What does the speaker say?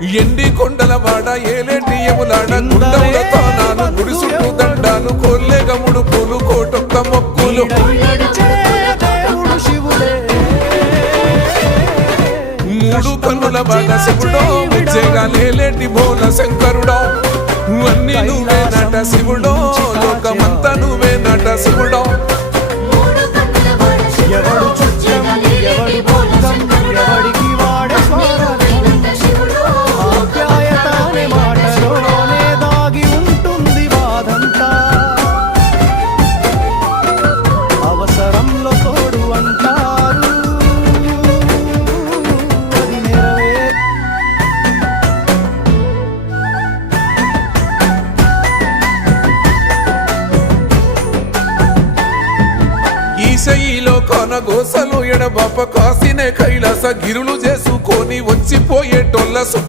ఎండి కొండల వాడ ఏలేటి ఎములాడ గుండముల తానాలు గుడి చుట్టూ దండాలు కొల్లేగ ముడుపులు కోటొక్క మొక్కులు మూడు కన్నుల వాడ శివుడో జగాలేటి బోల శంకరుడో అన్ని నువ్వే నట శివుడో లోకమంతా నువ్వే నట శివుడో ఈశయిలో కొనగోసలు ఎడబాప కాసినే కైలాస గిరులు చేసుకొని వచ్చిపోయేటోళ్ళ